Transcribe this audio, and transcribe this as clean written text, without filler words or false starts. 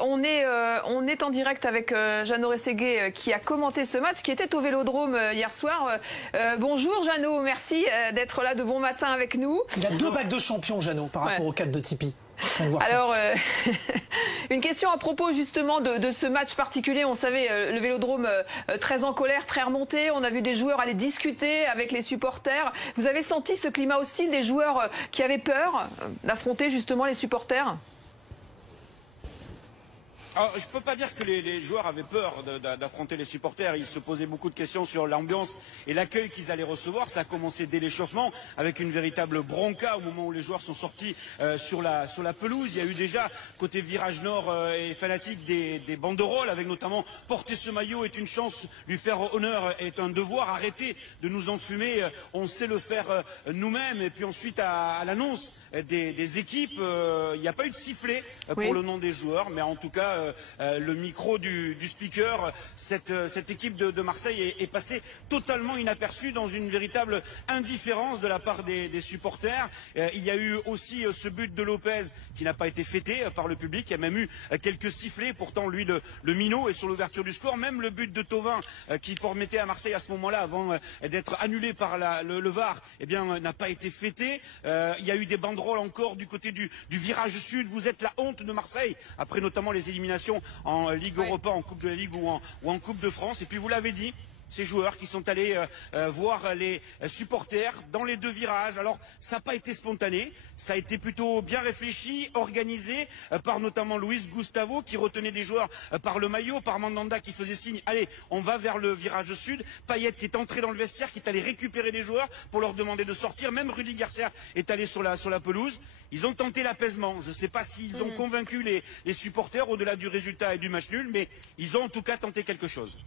on est en direct avec Jeannot Rességuet qui a commenté ce match, qui était au Vélodrome hier soir. Bonjour Jeannot, merci d'être là de bon matin avec nous. Il a 2 bacs de champion, Jeannot, par rapport aux 4 de Tipeee. Alors, une question à propos justement de ce match particulier. On savait le Vélodrome très en colère, très remonté. On a vu des joueurs aller discuter avec les supporters. Vous avez senti ce climat hostile des joueurs qui avaient peur d'affronter justement les supporters ? Alors, je ne peux pas dire que les joueurs avaient peur d'affronter les supporters. Ils se posaient beaucoup de questions sur l'ambiance et l'accueil qu'ils allaient recevoir. Ça a commencé dès l'échauffement avec une véritable bronca au moment où les joueurs sont sortis sur la pelouse. Il y a eu déjà, côté virage nord et fanatique, des banderoles avec notamment « Porter ce maillot est une chance, lui faire honneur est un devoir, arrêtez de nous enfumer, on sait le faire nous-mêmes ». Et puis ensuite, à l'annonce des équipes, il n'y a pas eu de sifflet pour le nom des joueurs, mais en tout cas, le micro du speaker, cette équipe de Marseille est passée totalement inaperçue dans une véritable indifférence de la part des supporters. Il y a eu aussi ce but de Lopez qui n'a pas été fêté par le public. Il y a même eu quelques sifflets, pourtant lui le minot est sur l'ouverture du score. Même le but de Thauvin qui permettait à Marseille à ce moment-là, avant d'être annulé par le VAR, eh bien n'a pas été fêté. Il y a eu des banderoles encore du côté du virage sud. Vous êtes la honte de Marseille, après notamment les éliminations en Ligue Europa, en Coupe de la Ligue ou en Coupe de France. Et puis vous l'avez dit, ces joueurs qui sont allés voir les supporters dans les 2 virages. Alors ça n'a pas été spontané, ça a été plutôt bien réfléchi, organisé par notamment Luis Gustavo qui retenait des joueurs par le maillot, par Mandanda qui faisait signe, allez on va vers le virage sud, Payet qui est entré dans le vestiaire, qui est allé récupérer des joueurs pour leur demander de sortir, même Rudy Garcia est allé sur la pelouse. Ils ont tenté l'apaisement, je ne sais pas s'ils ont convaincu les supporters au-delà du résultat et du match nul, mais ils ont en tout cas tenté quelque chose.